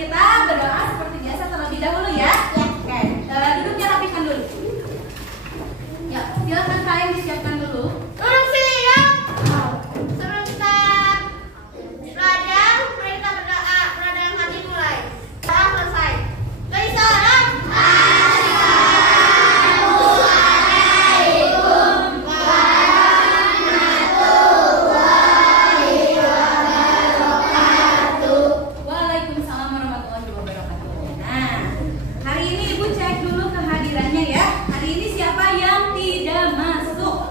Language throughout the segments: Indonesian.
kita berdoa seperti biasa terlebih dahulu ya. Oke, duduknya rapikan dulu. Ya, silakan kalian disiapkan dulu. Duduk siap. Sebentar. Belajar, mereka berdoa. Berdoa dalam hati mulai. Doa selesai. Dari seorang. Waalaikumsalam warahmatullahi wabarakatuh. Nah, hari ini Ibu cek dulu kehadirannya ya. Hari ini siapa yang tidak masuk?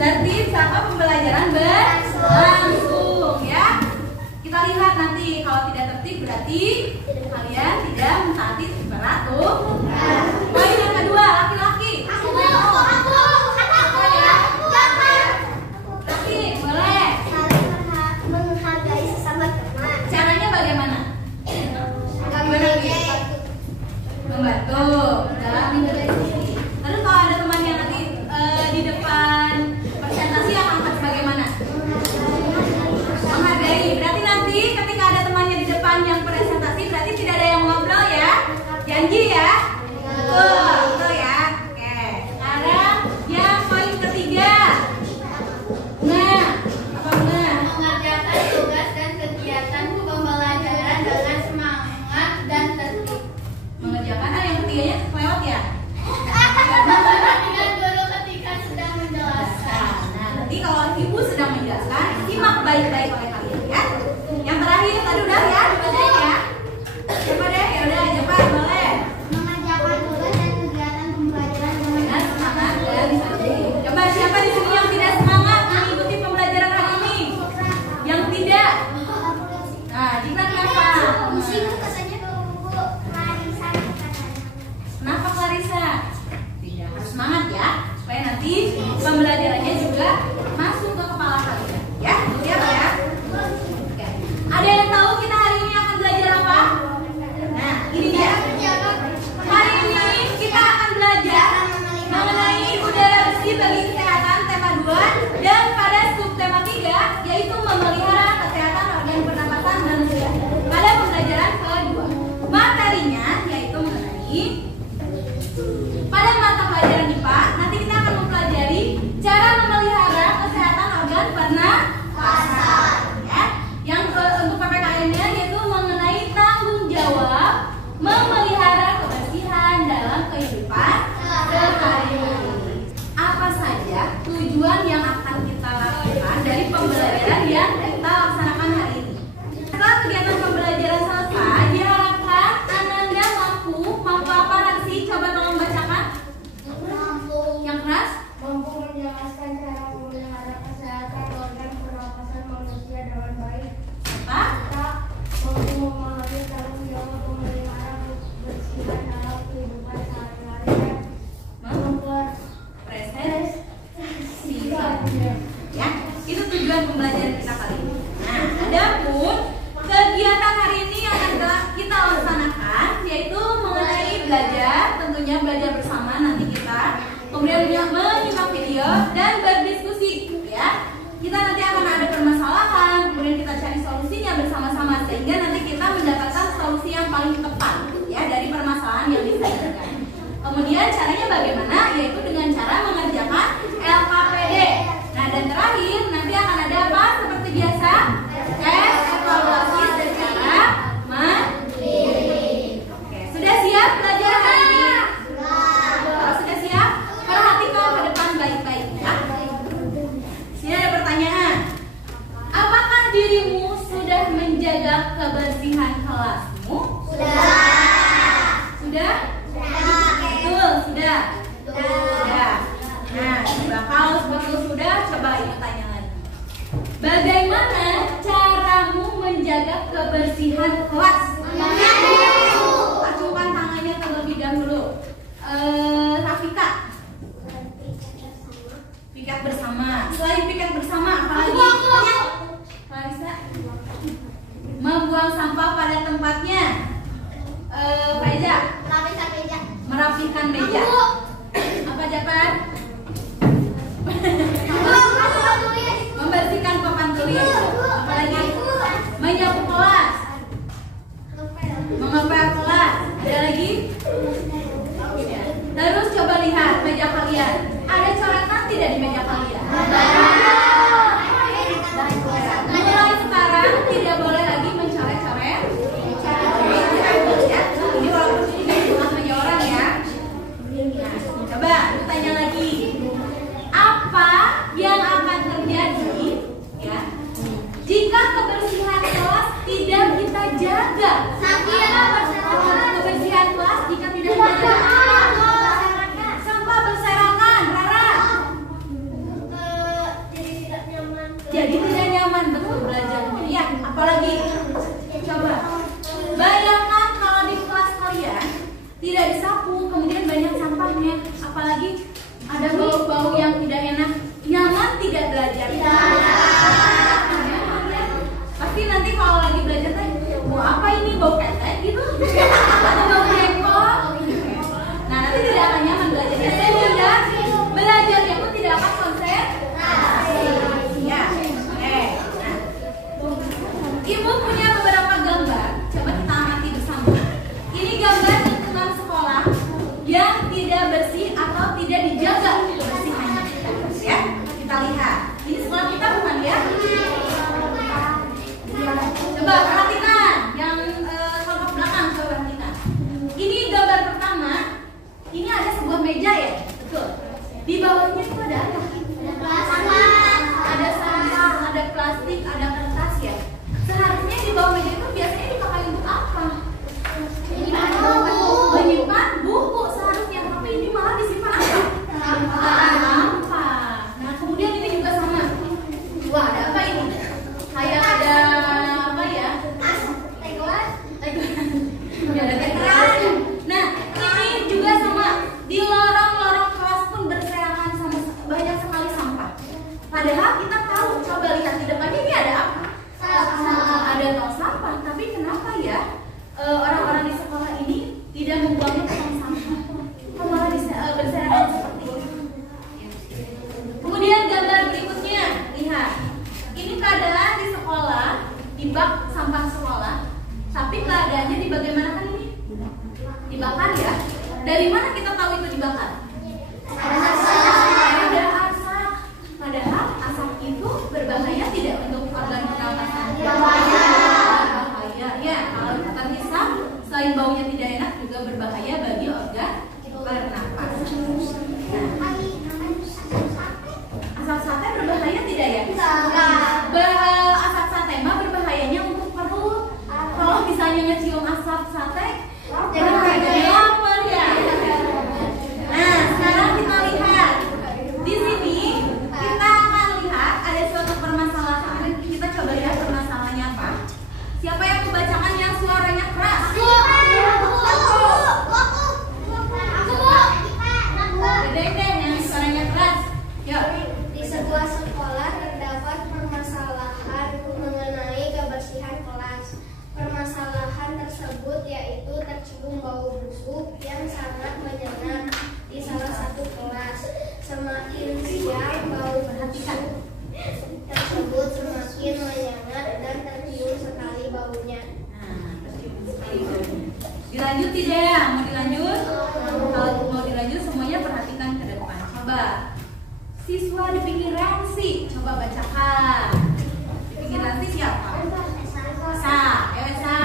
Tertib sama pembelajaran berlangsung ya. Kita lihat nanti kalau tidak tertib berarti kalian tidak mentaati peraturan. Poin yang kedua, laki-laki. Laki, boleh. Menghargai sesama teman. Caranya bagaimana? Membantu dalam interaksi. Lalu kalau ada teman yang nanti di depan presentasi akan bagaimana? Menghargai. Berarti nanti ketika ada temannya di depan yang presentasi berarti tidak ada yang ngobrol ya. Janji ya. Betul ya. Oke. Sekarang yang poin ketiga. Nah, apa benar? Mengerjakan tugas dan kegiatan pembelajaran dengan semangat dan tertib. Mengerjakan yang ketiganya lewat ya. Memperhatikan guru ketika sedang menjelaskan. Nah, nanti kalau ibu sedang menjelaskan, simak baik-baik oleh kalian ya. Yang terakhir tadi udah ya, dibacain ya. Coba deh, ya udah cepat boleh. Mengerjakan tugas dan kegiatan pembelajaran dengan Semangat dan tertib. Coba siapa di sini yang tidak semangat mengikuti pembelajaran hari ini? Yang tidak? Nah, Jika kenapa? Pusing katanya Bu Clarissa katanya. Kenapa Clarissa? Tidak harus semangat ya, supaya nanti pembelajarannya juga masuk ke kepala kalian. Ya, siap ya? Oke. Ada yang tahu kita hari ini akan belajar apa? tujuan pembelajaran kita kali ini. Nah, adapun kegiatan hari ini yang akan kita laksanakan yaitu mengenai belajar, tentunya belajar bersama nanti kita, kemudian menyimak video dan berdiskusi ya. Kita nanti akan ada permasalahan, kemudian kita cari solusinya bersama-sama sehingga nanti kita mendapatkan solusi yang paling tepat ya dari permasalahan yang disajikan. Kemudian caranya bagaimana? Yaitu dengan cara mengerjakan LKPD. Nah, dan terakhir nanti akan ada apa? Seperti biasa, tes, evaluasi secara mandiri. Oke, sudah siap belajar hari ini? Kalau sudah siap, perhatikan ke depan baik-baik ya. Sini ada pertanyaan. Apakah dirimu sudah menjaga kebersihan kelasmu? Sudah? Betul, sudah. Nah, kalau betul sudah, coba ini tanya lagi. Bagaimana caramu menjaga kebersihan kelas? Acungkan tangannya terlebih dahulu. Rafika. Piket bersama. Selain piket bersama, apalagi? Clarissa. Membuang sampah pada tempatnya. Faiza. Merapikan meja. Apa Japan? Membersihkan papan tulis. Apalagi? Menyapu kelas. Mengepel kelas. Ada lagi? Terus coba lihat meja kalian. Ada coretan tidak di meja kalian? Mulai sekarang tidak boleh lagi mencoret-coret. Ini walaupun ini cuma meja orang ya. Coba tanya lagi. Apa yang akan terjadi ya jika kebersihan kelas tidak kita jaga? Kebersihan kelas jika tidak kita jaga, sampah berserakan. Rara, jadi tidak nyaman betul belajarnya ya. Apalagi coba bayangkan kalau di kelas kalian tidak disapu, kemudian banyak sampahnya, apalagi ada bau-bau yang tidak enak. Nyaman tidak belajar? Pasti nanti kalau lagi belajar mau apa ini, bau ketek gitu atau bau jengkol. Nah, nanti tidak akan nyaman belajarnya sehingga belajarnya pun tidak akan konsentrasi ya. Nah, Ibu punya beberapa gambar, coba kita amati bersama. Ini gambar lingkungan sekolah yang tidak bersih atau tidak dijaga kebersihannya ya. Kita lihat, ini sekolah kita bukan ya? Coba perhatikan yang kelompok belakang, coba perhatikan. Ini gambar pertama, ini ada sebuah meja ya, betul. Di bawahnya itu ada apa? Ada sampah, ada plastik, ada kertas ya. Seharusnya di bawah meja itu biasanya dipakai untuk apa? Menyimpan buku seharusnya, tapi ini malah disimpan apa? Sampah. Nah, kemudian ini juga sama. Wah, ada apa ini? Kayak ada apa ya? Ada tekeran. Nah, ini juga sama. Di lorong-lorong kelas pun berserakan sama banyak sekali sampah. Padahal kita tahu, coba lihat di depannya ini ada apa? Ada tong sampah, tapi kenapa ya orang-orang di sekolah ini tidak membuangnya ke tong sampah? Malah berserakan seperti ini. Kemudian gambar berikutnya, lihat. Ini keadaan di sekolah, di bak sampah sekolah, tapi keadaannya di bagaimana kan ini? Dibakar ya. Dari mana kita tahu itu dibakar? Ada asap. Padahal asap itu berbahaya tidak untuk organ pernapasan? Berbahaya ya. Kalau terhisap, selain baunya tidak enak juga berbahaya bagi organ pernapasan. Asap sate berbahaya tidak ya? Asap sate mah berbahayanya untuk perut. Kalau misalnya ngecium asap sate, jadi lapar ya. tidak? Mau dilanjut? Kalau mau dilanjut semuanya perhatikan ke depan. Coba. Siswa di pinggiran si. Coba bacakan. Di pinggiran si siapa? Sa. Sa.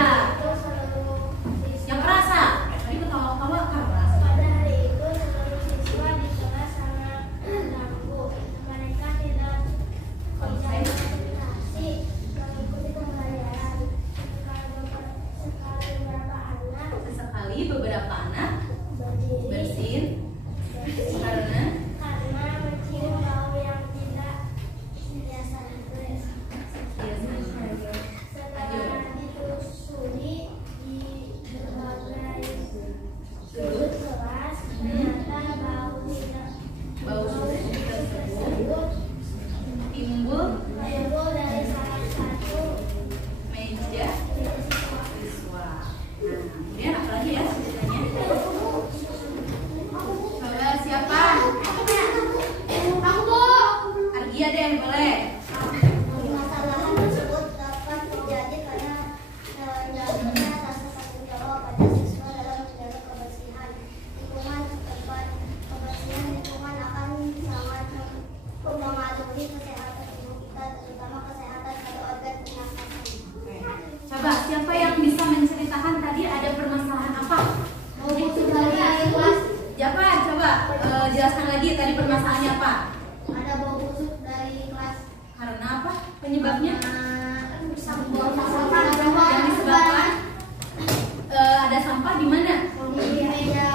Yang kerasa. Tadi ketawa-ketawa karena. Pada hari itu seluruh siswa di kelas sangat terganggu. Mereka tidak konsentrasi mengikuti pembelajaran. Sesekali beberapa anak Berdiri bersin karena mencium bau yang tidak biasa. Setelah ditelusuri di berbagai sudut kelas, ternyata bau tersebut timbul dari salah satu meja siswa. Nah, kemudian apa lagi ya ceritanya? Coba siapa? Argia deh, boleh. Permasalahan tersebut dapat terjadi karena jatuhnya rasa tanggung jawab pada siswa dalam menjaga kebersihan lingkungan setempat. Kebersihan lingkungan akan sangat mempengaruhi kesehatan tubuh kita, terutama kesehatan pada organ pernafasan. Oke. Coba siapa yang bisa menceritakan tadi ada permasalahan apa? Bau busuk dari kelas. Siapa? Coba jelaskan lagi tadi permasalahannya apa? Ada bau busuk dari kelas. Karena apa? Penyebabnya? Buang sampah Yang disebabkan ada sampah di mana? di meja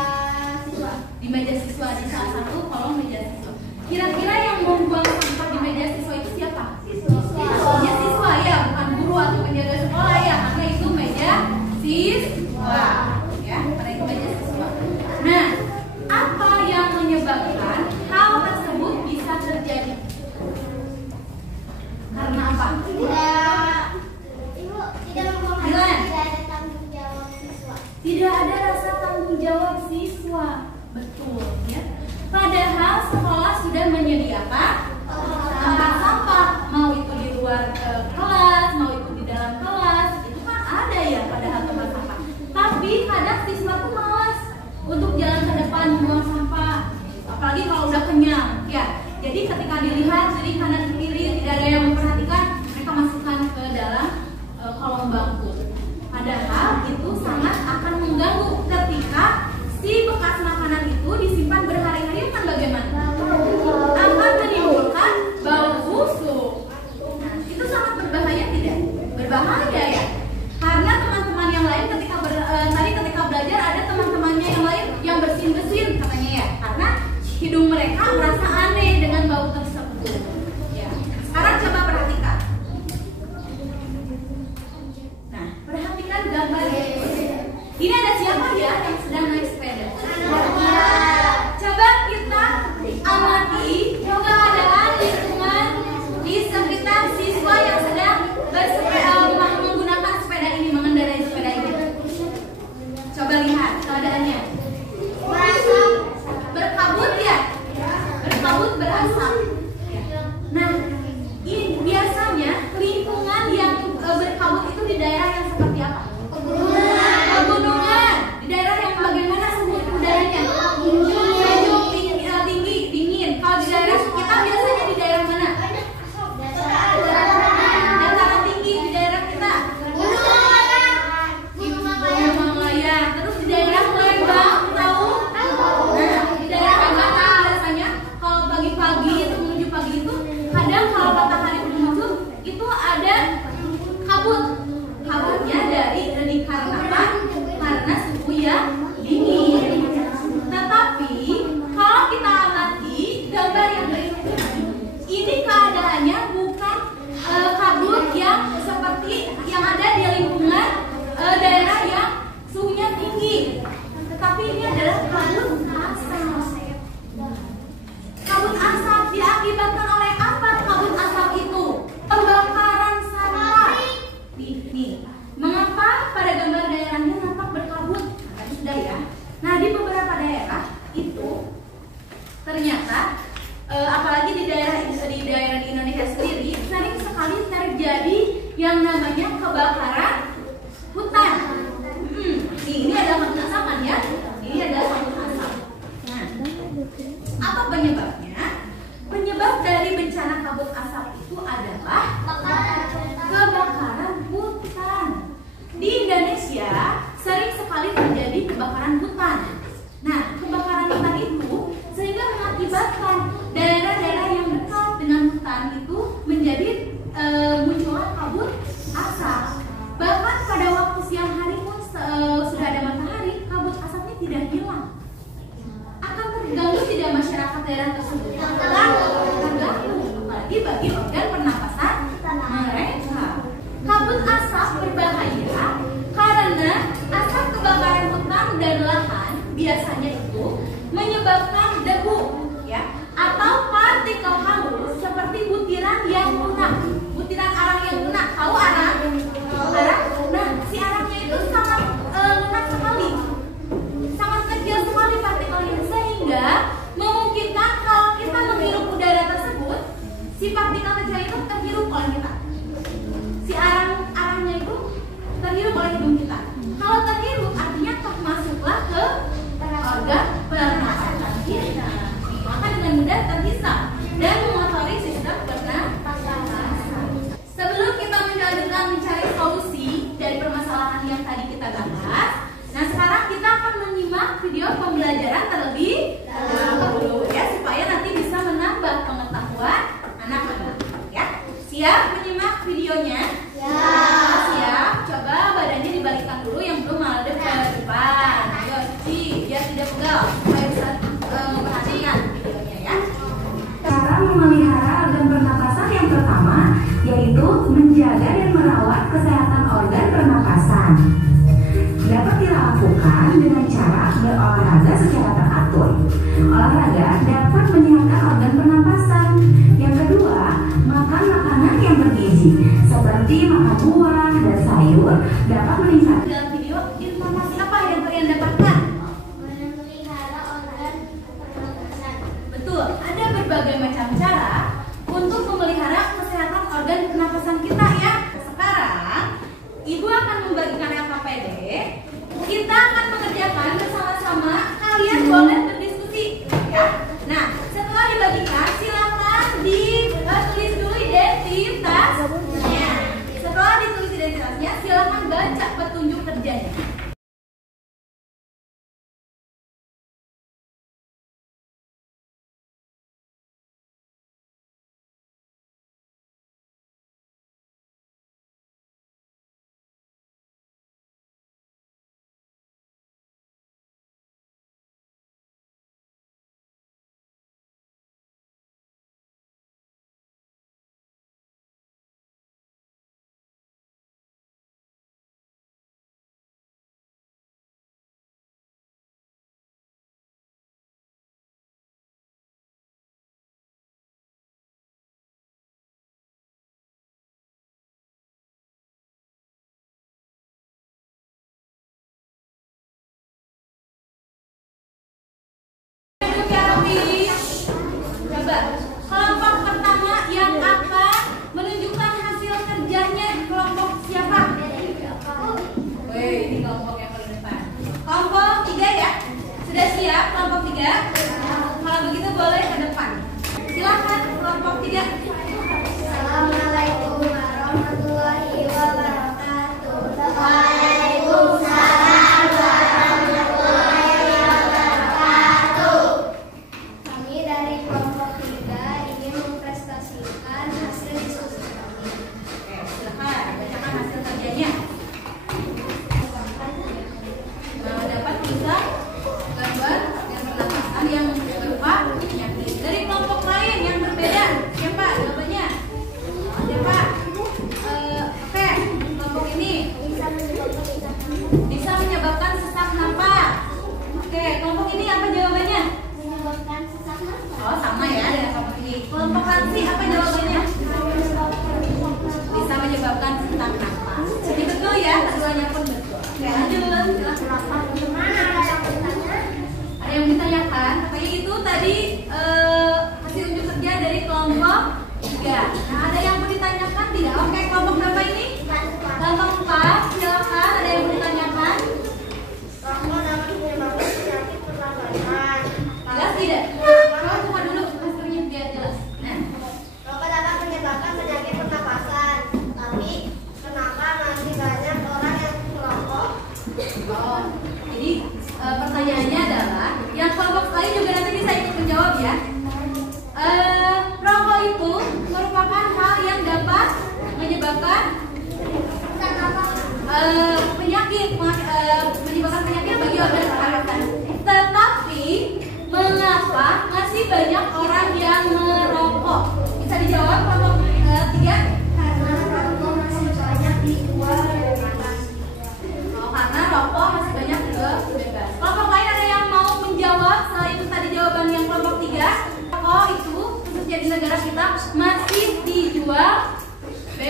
siswa. Di meja siswa, di salah satu kolom meja siswa. Kira-kira yang membuang sampah di meja siswa itu siapa? Pastinya siswa ya, bukan guru atau penjaga sekolah ya, karena itu meja siswa ya, karena itu meja siswa. Nah, apa yang menyebabkan hal tersebut bisa terjadi? Karena apa? Tidak ada tanggung jawab siswa. Tidak ada rasa tanggung jawab siswa. Betul ya. Padahal sekolah sudah menyediakan tempat sampah, mau itu di luar kelas, mau itu di dalam kelas, itu kan ada ya padahal tempat sampah. Tapi kadang siswa tuh malas untuk jalan ke depan buang sampah, apalagi kalau udah kenyang ya. Jadi ketika dilihat kiri kanan kiri tidak ada yang memperhatikan, mereka masukkan ke dalam kolom bangku. Padahal itu sangat akan mengganggu ketika si bekas makanan itu disimpan berhari-hari, kan bagaimana? Akan menimbulkan bau busuk. Nah, itu sangat berbahaya tidak? Berbahaya ya. Karena teman-teman yang lain ketika tadi ketika belajar ada teman-temannya yang lain yang bersin-bersin katanya ya. Karena hidung mereka merasa aneh dengan bau tersebut. Ya. Sekarang coba perhatikan. Nah, perhatikan gambar ini. Ini ada siapa ya yang sedang naik sepeda? Coba kita amati keadaan lingkungan di sekitar siswa yang sedang menggunakan sepeda ini, mengendarai sepeda ini. Coba lihat keadaannya. Berkabut ya? Berkabut, berasap. Nah, ini biasanya lingkungan yang berkabut itu di daerah yang seperti apa? Pegunungan. Di daerah yang bagaimana suhu udaranya? Sejuk, tinggi, dingin. Kalau di daerah kita biasanya di daerah mana? Dataran tinggi di daerah kita. Gunung Malaya. Terus di daerah Lembang, tahu? Nah, di daerah Lembang biasanya kalau pagi-pagi itu menuju pagi itu kadang kalau matahari muncul itu ada kabut. Kabutnya dikarenakan karena suhu yang dingin. Tetapi kalau kita amati gambar yang berikut ini keadaannya bukan kabut yang seperti yang ada di lingkungan daerah yang suhunya tinggi, tetapi ini adalah kabut asap. Kabut asap diakibatkan oleh apa? Kabut asap itu pembakaran sampah. Nih, mengapa pada gambar daerahnya nampak berkabut? Tadi sudah ya. Nah, di beberapa daerah itu ternyata apalagi di daerah di Indonesia sendiri sering sekali terjadi yang namanya kebakaran hutan. Ini adalah kabut asap kan Mereka. Kabut asap berbahaya karena asap kebakaran hutan dan lahan biasanya itu menyebabkan debu, ya, atau partikel halus seperti butiran yang lunak, butiran arang yang lunak. Tahu arang? Arang? Nah, si arangnya itu sangat lunak sekali, sangat kecil sekali partikelnya, sehingga memungkinkan kalau kita menghirup udara tersebut, si partikel kecil itu terhirup oleh kita. Si arangnya itu terhirup oleh hidung kita. Kalau terhirup artinya masuklah ke organ pernapasan kita, maka dengan mudah terhisap dan mengotori sistem pernapasan. Sebelum kita melanjutkan mencari solusi dari permasalahan yang tadi kita bahas, nah sekarang kita akan menyimak video pembelajaran terlebih dahulu, ya, supaya nanti bisa menambah pengetahuan anak-anak. Ya, siap menyimak videonya? Ya. Siap. Coba badannya dibalikkan dulu yang belum menghadap ke depan. Ayo cuci biar tidak pegal. Supaya bisa memperhatikan videonya, ya. Cara memelihara organ pernapasan yang pertama yaitu menjaga dan merawat kesehatan organ pernapasan. Dapat dilakukan dengan cara berolahraga secara teratur. Olahraga dapat menyehatkan organ pernapasan. Yang kedua, makan makanan yang bergizi seperti makan buah dan sayur dapat meningkatkan. Dalam video informasi apa yang kalian dapatkan? Memelihara organ pernapasan. Betul, ada berbagai macam cara untuk memelihara kesehatan organ pernapasan kita, ya. Sekarang, Ibu akan membagikan LKPD. Kita akan mengerjakan bersama-sama. Kalian boleh berdiskusi, ya. Nah, setelah dibagikan, silakan ditulis dulu identitasnya. Setelah ditulis identitasnya, silakan baca petunjuk kerja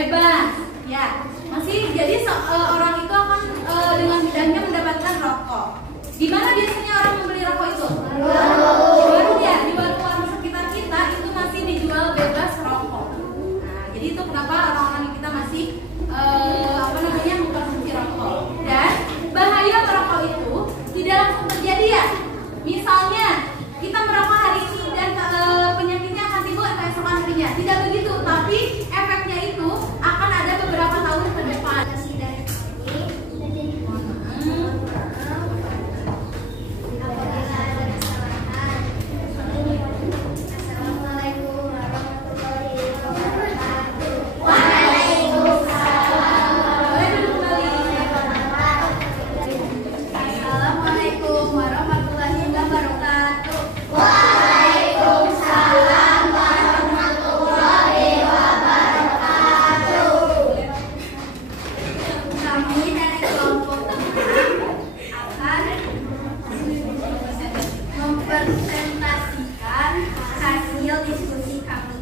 bebas. Ya, masih jadi orang itu akan dengan mudahnya mendapatkan rokok. Di mana biasanya orang membeli rokok itu? Di warung ya, di warung-warung sekitar kita itu masih dijual bebas rokok. Nah, jadi itu kenapa orang-orang kita masih mengkonsumsi rokok. Dan bahaya merokok itu tidak langsung terjadi ya. Misalnya kita merokok hari ini dan penyakitnya akan timbul keesokan harinya. Tidak begitu, tapi efeknya itu akan ada beberapa tahun ke depan. Mempresentasikan hasil diskusi kami.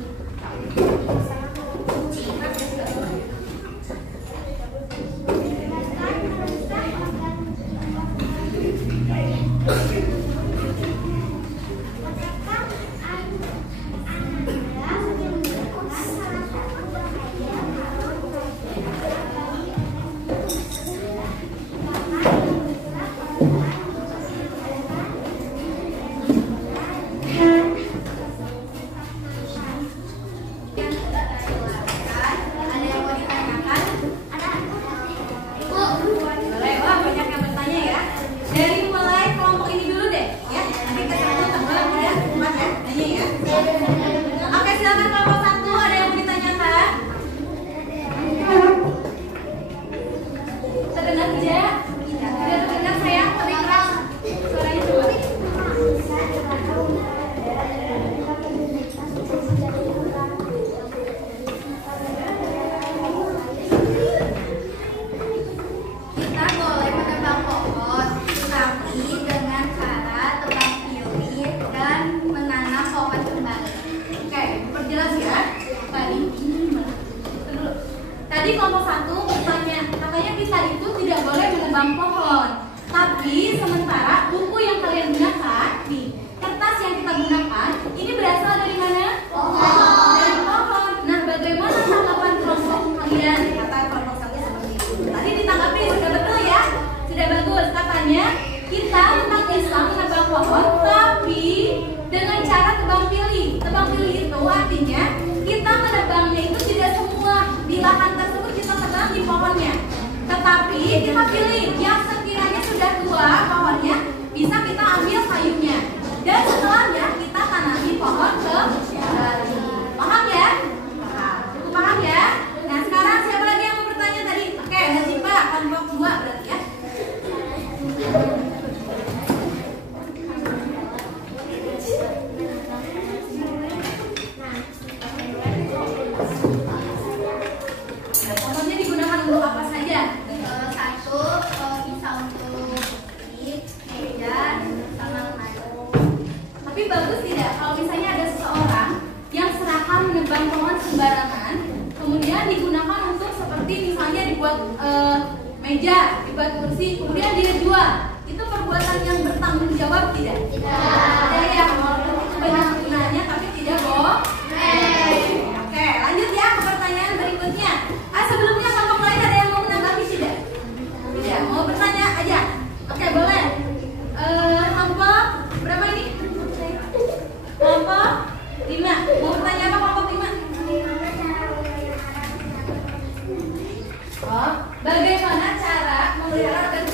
Tadi kelompok 1 bertanya, katanya kita itu tidak boleh menebang pohon. Tapi sementara buku yang kalian gunakan, nih, kertas yang kita gunakan, ini berasal dari mana? Pohon. Dari pohon. Nah, bagaimana tanggapan kelompok kalian? Kata kelompok 1 seperti itu. Tadi ditanggapi sudah betul ya? Sudah bagus. Katanya kita tetap bisa menebang pohon, tapi dengan cara tebang pilih. Tebang pilih itu artinya kita menebangnya itu tidak semua di lahan tersebut kita tebang di pohonnya, tetapi kita pilih yang sekiranya sudah tua pohonnya, bisa kita ambil kayunya dan setelahnya kita tanami pohon ke kembali. Paham ya? Cukup paham ya? Nah, sekarang siapa lagi yang mau bertanya tadi? Oke, Nazifa, kelompok 2 berarti ya. Contohnya digunakan untuk apa saja? Satu bisa untuk meja sama lemari. Tapi bagus tidak kalau misalnya ada seseorang yang serakah menebang pohon sembarangan, kemudian digunakan untuk seperti misalnya dibuat meja, dibuat kursi, kemudian dia jual. Itu perbuatan yang bertanggung jawab tidak? Tidak. Ada ya, walaupun itu banyak kegunaannya tapi tidak boleh. Oke, lanjut ya ke pertanyaan berikutnya. Sebelumnya kelompok lain ada yang mau menanggapi tidak? Tidak, mau bertanya aja. Oke, boleh. Kelompok berapa ini? Kelompok 5. Mau bertanya apa kelompok 5? Oh, bagaimana cara memelihara organ